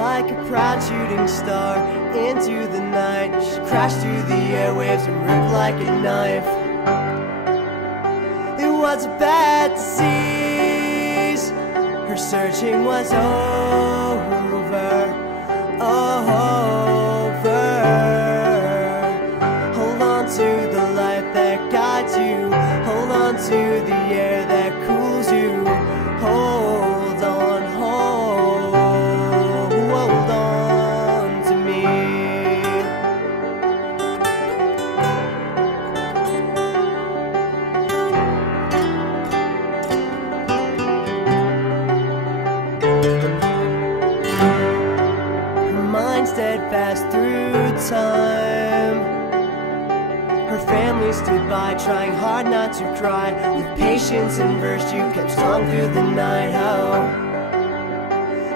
like a proud shooting star into the night. She crashed through the airwaves and ripped like a knife. It was a bad disease. Her searching was over, over. Hold on to the light that guides you. Hold on to the air that cools you. Hold on, hold on to me. Her mind steadfast through time. Her family stood by, trying hard not to cry. With patience and verse, you kept strong through the night. Oh,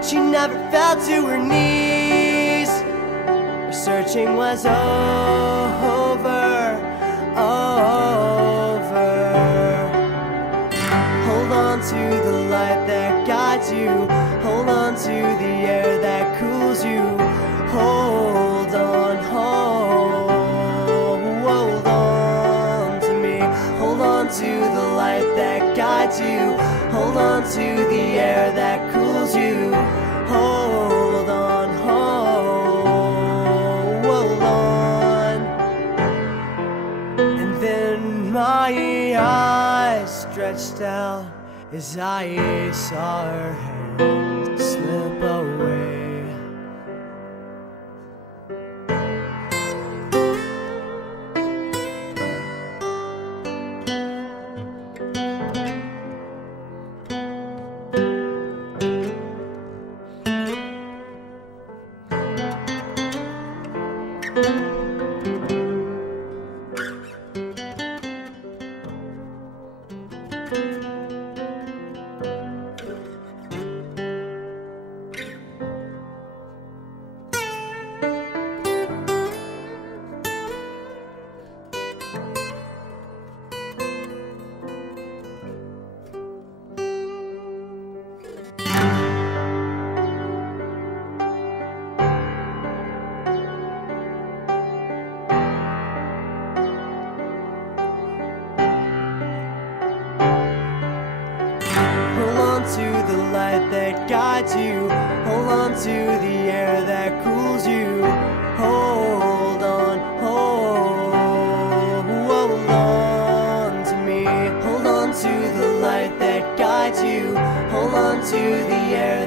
she never fell to her knees. Her searching was over, over. Hold on to the light that guides you. Hold on to the air that cools you. Hold on, hold on to me. Hold on to the light that guides you. Hold on to the air that cools you. Hold on, hold on. And then my eyes stretched out as I saw her hand slip away. To the light that guides you. Hold on to the air that cools you. Hold on, hold on to me. Hold on to the light that guides you. Hold on to the air